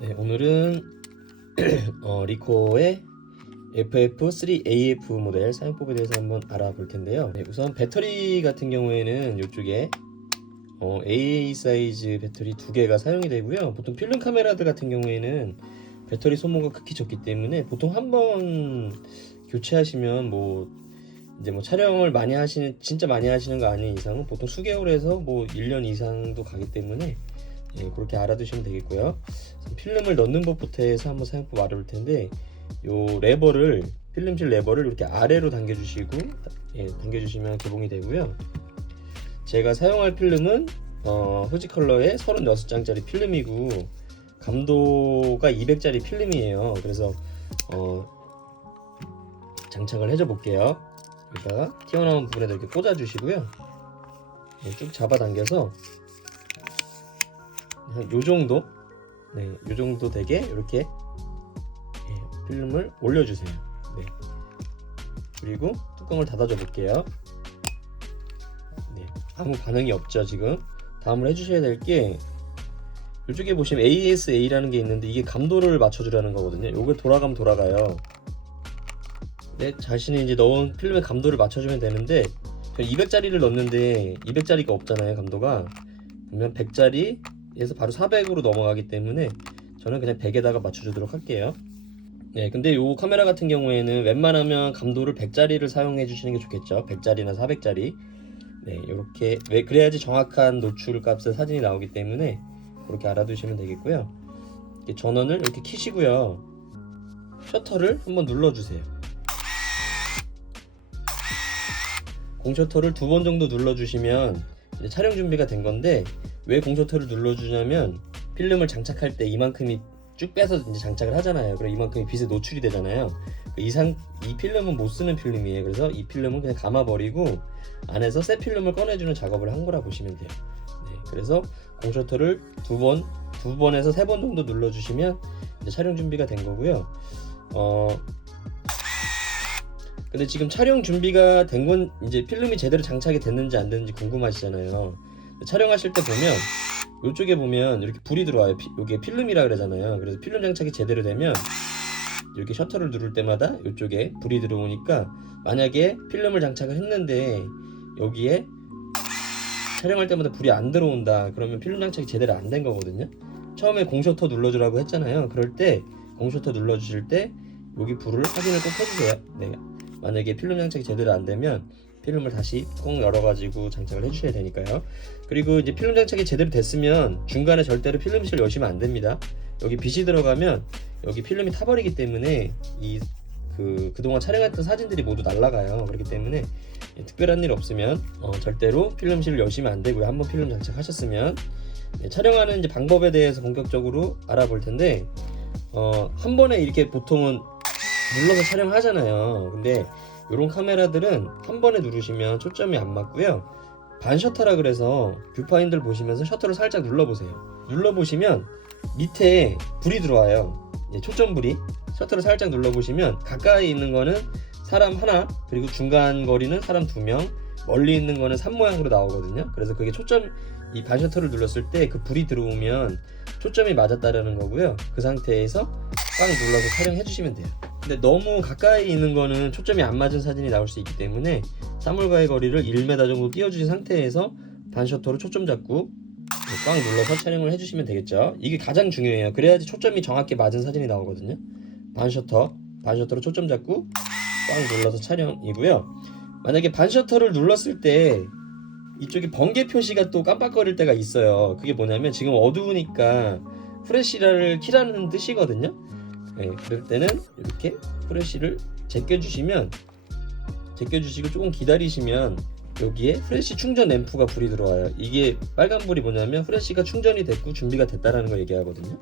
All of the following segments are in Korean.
네, 오늘은 리코어의 FF3AF 모델 사용법에 대해서 한번 알아볼 텐데요. 네, 우선 배터리 같은 경우에는 이쪽에 AA 사이즈 배터리 2개가 사용이 되고요. 보통 필름 카메라들 같은 경우에는 배터리 소모가 극히 적기 때문에 보통 한번 교체하시면 이제 촬영을 많이 하시는, 진짜 많이 하시는 거 아닌 이상은 보통 수개월에서 1년 이상도 가기 때문에 그렇게 알아두시면 되겠고요. 필름을 넣는 법부터 해서 한번 사용법 알아볼 텐데, 요 레버를, 필름실 레버를 이렇게 아래로 당겨주시고, 당겨주시면 개봉이 되고요. 제가 사용할 필름은 후지 컬러의 36장짜리 필름이고, 감도가 200짜리 필름이에요. 그래서 장착을 해줘 볼게요. 여기다가 튀어나온 부분에다 이렇게 꽂아 주시고요. 쭉 잡아당겨서 한 요정도, 요정도 되게 이렇게 필름을 올려주세요. 그리고 뚜껑을 닫아줘 볼게요. 아무 반응이 없죠. 지금 다음으로 해주셔야 될 게, 이쪽에 보시면 ASA라는 게 있는데 이게 감도를 맞춰주라는 거거든요. 요게 돌아가면 돌아가요. 내 자신이 이제 넣은 필름의 감도를 맞춰주면 되는데, 200짜리를 넣었는데 200짜리가 없잖아요. 감도가 보면 100짜리에서 바로 400으로 넘어가기 때문에 저는 그냥 100에다가 맞춰주도록 할게요. 근데 요 카메라 같은 경우에는 웬만하면 감도를 100짜리를 사용해 주시는 게 좋겠죠. 100짜리나 400짜리. 이렇게 그래야지 정확한 노출 값의 사진이 나오기 때문에 그렇게 알아두시면 되겠고요. 전원을 이렇게 켜시고요. 셔터를 한번 눌러주세요. 공셔터를 2번 정도 눌러주시면 이제 촬영 준비가 된 건데, 왜 공셔터를 눌러주냐면 필름을 장착할 때 이만큼이 쭉 빼서 이제 장착을 하잖아요. 그럼 이만큼이 빛에 노출이 되잖아요. 이 필름은 못 쓰는 필름이에요. 그래서 이 필름은 그냥 감아버리고 안에서 새 필름을 꺼내주는 작업을 한 거라 보시면 돼요. 그래서 공셔터를 2번에서 3번 정도 눌러주시면 이제 촬영 준비가 된 거고요. 근데 지금 촬영 준비가 된 건 이제 필름이 제대로 장착이 됐는지 안 됐는지 궁금하시잖아요. 촬영하실 때 보면 이쪽에 보면 이렇게 불이 들어와요. 여기에 필름이라 그러잖아요. 그래서 필름 장착이 제대로 되면 이렇게 셔터를 누를 때마다 이쪽에 불이 들어오니까, 만약에 필름을 장착을 했는데 여기에 촬영할 때마다 불이 안 들어온다, 그러면 필름 장착이 제대로 안 된 거거든요. 처음에 공셔터 눌러주라고 했잖아요. 그럴 때 공셔터 눌러주실 때 여기 불을 확인을 꼭 해주세요. 만약에 필름 장착이 제대로 안 되면 필름을 다시 뚜껑 열어가지고 장착을 해주셔야 되니까요. 그리고 이제 필름 장착이 제대로 됐으면 중간에 절대로 필름실 여시면 안 됩니다. 여기 빛이 들어가면 여기 필름이 타버리기 때문에 그동안 촬영했던 사진들이 모두 날아가요. 그렇기 때문에 특별한 일 없으면 절대로 필름실을 여시면 안 되고요. 한번 필름 장착하셨으면 촬영하는 이제 방법에 대해서 본격적으로 알아볼 텐데, 한 번에 이렇게 보통은 눌러서 촬영하잖아요. 근데 이런 카메라들은 한 번에 누르시면 초점이 안 맞고요. 반셔터라 그래서 뷰파인더를 보시면서 셔터를 살짝 눌러보세요. 눌러보시면 밑에 불이 들어와요. 초점불이. 셔터를 살짝 눌러보시면 가까이 있는 거는 사람 하나, 그리고 중간 거리는 사람 2명, 멀리 있는 거는 산 모양으로 나오거든요. 그래서 그게 이 반셔터를 눌렀을 때 그 불이 들어오면 초점이 맞았다라는 거고요. 그 상태에서 꽉 눌러서 촬영해 주시면 돼요. 근데 너무 가까이 있는 거는 초점이 안 맞은 사진이 나올 수 있기 때문에 사물과의 거리를 1m 정도 띄워주신 상태에서 반셔터로 초점 잡고 꽉 눌러서 촬영을 해주시면 되겠죠. 이게 가장 중요해요. 그래야지 초점이 정확히 맞은 사진이 나오거든요. 반셔터로 초점 잡고 꽉 눌러서 촬영이고요. 만약에 반셔터를 눌렀을 때 이쪽에 번개 표시가 또 깜빡거릴 때가 있어요. 그게 뭐냐면 지금 어두우니까 프레시를 키라는 뜻이거든요. 그럴 때는 이렇게 프레시를 제껴주시고 조금 기다리시면 여기에 프레시 충전 램프가 불이 들어와요. 이게 빨간 불이 뭐냐면 프레시가 충전이 됐고 준비가 됐다라는 거 얘기하거든요.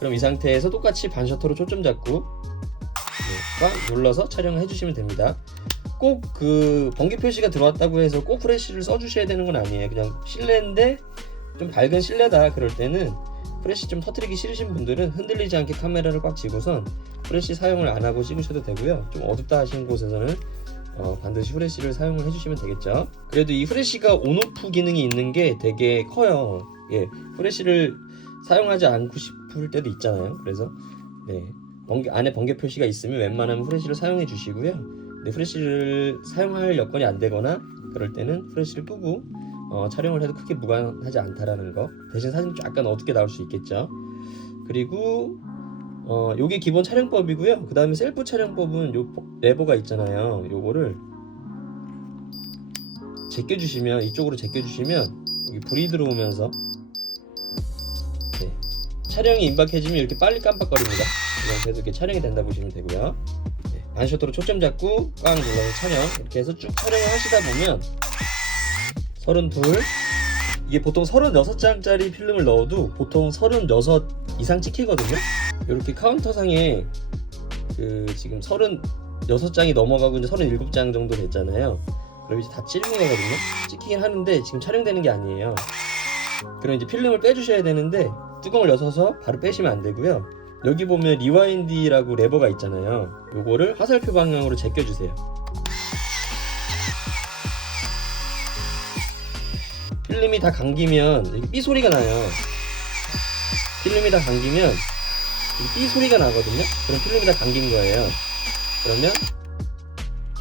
그럼 이 상태에서 똑같이 반셔터로 초점 잡고 꽉 눌러서 촬영을 해주시면 됩니다. 꼭 그 번개 표시가 들어왔다고 해서 꼭 프레시를 써주셔야 되는 건 아니에요. 그냥 실내인데 좀 밝은 실내다, 그럴 때는 프레시 좀 터뜨리기 싫으신 분들은 흔들리지 않게 카메라를 꽉 쥐고선 프레시 사용을 안 하고 찍으셔도 되고요. 좀 어둡다 하시는 곳에서는 반드시 프레시를 사용을 해주시면 되겠죠. 그래도 이 프레시가 온오프 기능이 있는 게 되게 커요. 프레시를 사용하지 않고 싶을 때도 있잖아요. 그래서 네, 안에 번개 표시가 있으면 웬만하면 후레쉬를 사용해 주시고요. 근데 후레쉬를 사용할 여건이 안 되거나 그럴 때는 후레쉬를 끄고 촬영을 해도 크게 무관하지 않다라는 거. 대신 사진 약간 어둡게 나올 수 있겠죠. 그리고 요게 기본 촬영법이고요. 그 다음에 셀프 촬영법은 요 레버가 있잖아요. 요거를 제껴주시면, 이쪽으로 제껴주시면 여기 불이 들어오면서 네, 촬영이 임박해지면 이렇게 빨리 깜빡거립니다. 그래서 이렇게 촬영이 된다 보시면 되고요. 네, 반셔터로 초점 잡고 꽉 눌러서 촬영, 이렇게 해서 쭉 촬영을 하시다 보면 32, 이게 보통 36장짜리 필름을 넣어도 보통 36 이상 찍히거든요. 이렇게 카운터상에 지금 36장이 넘어가고 이제 37장 정도 됐잖아요. 그럼 이제 다 찍는 거거든요. 찍히긴 하는데 지금 촬영되는 게 아니에요. 그럼 이제 필름을 빼주셔야 되는데 뚜껑을 여셔서 바로 빼시면 안 되고요. 여기 보면 리와인드라고 레버가 있잖아요. 요거를 화살표 방향으로 제껴주세요. 필름이 다 감기면 여기 삐 소리가 나요. 필름이 다 감기면 여기 삐 소리가 나거든요. 그럼 필름이 다 감긴 거예요. 그러면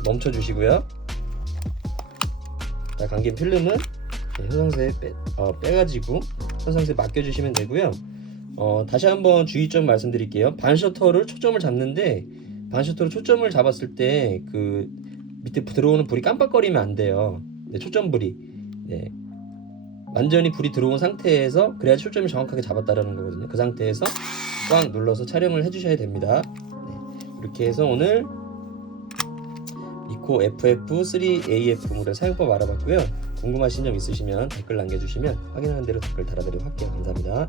멈춰 주시고요. 자, 감긴 필름은 현상세에 빼가지고 현상세에 맡겨주시면 되고요. 다시 한번 주의점 말씀드릴게요. 반셔터를 초점을 잡는데 반셔터로 초점을 잡았을 때 그 밑에 들어오는 불이 깜빡거리면 안 돼요. 네, 초점 불이. 네. 완전히 불이 들어온 상태에서 그래야 초점이 정확하게 잡았다라는 거거든요. 그 상태에서 꽉 눌러서 촬영을 해주셔야 됩니다. 네. 이렇게 해서 오늘 니코 FF3AF 모델 사용법 알아봤고요. 궁금하신 점 있으시면 댓글 남겨주시면 확인하는 대로 댓글 달아드리도록 할게요. 감사합니다.